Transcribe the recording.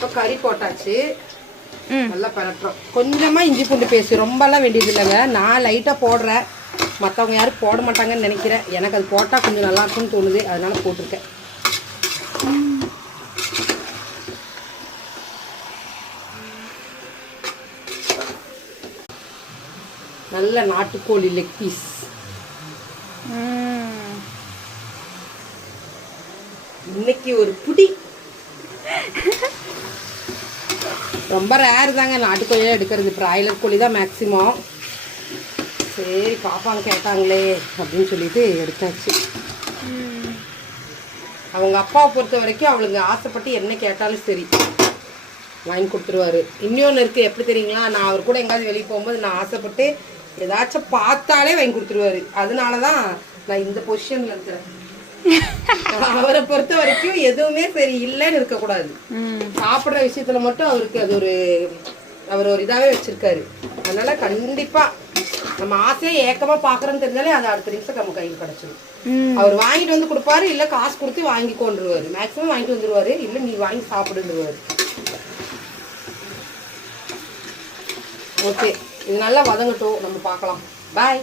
இப்போ கறி போட்டாச்சு. நல்லா பரட்டுறோம். கொஞ்சமாக இஞ்சி பூண்டு பேஸ்ட், ரொம்பலாம் வேண்டியது இல்லைங்க. நான் லைட்டாக போடுறேன், மற்றவங்க யாரும் போட மாட்டாங்கன்னு நினைக்கிறேன். எனக்கு அது போட்டால் கொஞ்சம் நல்லாயிருக்கும்னு தோணுது, அதனால போட்டிருக்கேன். நல்ல நாட்டுக்கோழி லெக் பீஸ். இன்னைக்கு ஒரு புடி. ரொம்ப ரேர் தாங்க நாட்டுக்கோழியாக எடுக்கிறது, பிராய்லர் கோழி தான் மேக்ஸிமம். சரி பாப்பாங்க கேட்டாங்களே அப்படின்னு சொல்லிட்டு எடுத்தாச்சு. அவங்க அப்பாவை பொறுத்த வரைக்கும் அவளுங்க ஆசைப்பட்டு என்ன கேட்டாலும் சரி வாங்கி கொடுத்துருவாரு. இன்னொன்று இருக்குது, எப்படி தெரியுங்களா, நான் அவர் கூட எங்கேயாவது வெளியே போகும்போது நான் ஆசைப்பட்டு ஏதாச்சும் பார்த்தாலே வாங்கி கொடுத்துருவாரு. அதனால தான் நான் இந்த பொசிஷனில் இருக்கிறேன். அவரை பொறுத்த வரைக்கும் எதுவுமே சரி இல்லைன்னு இருக்கக்கூடாது. சாப்பிட்ற விஷயத்துல மட்டும் அவருக்கு அது அவர் ஒரு இதாகவே வச்சிருக்காரு. அதனால கண்டிப்பா நம்ம ஆசையை ஏக்கமா பாக்குறோன்னு தெரிஞ்சாலே அது அடுத்த நிமிஷம் நம்ம கையில் கிடைச்சிடும். அவர் வாங்கிட்டு வந்து கொடுப்பாரு, இல்ல காசு கொடுத்து வாங்கி கொண்டுருவாரு. மேக்சிமம் வாங்கிட்டு வந்துருவாரு, இல்ல நீ வாங்கி சாப்பிடுவாரு. ஓகே, இது நல்லா வதங்கட்டும், நம்ம பார்க்கலாம். பாய்.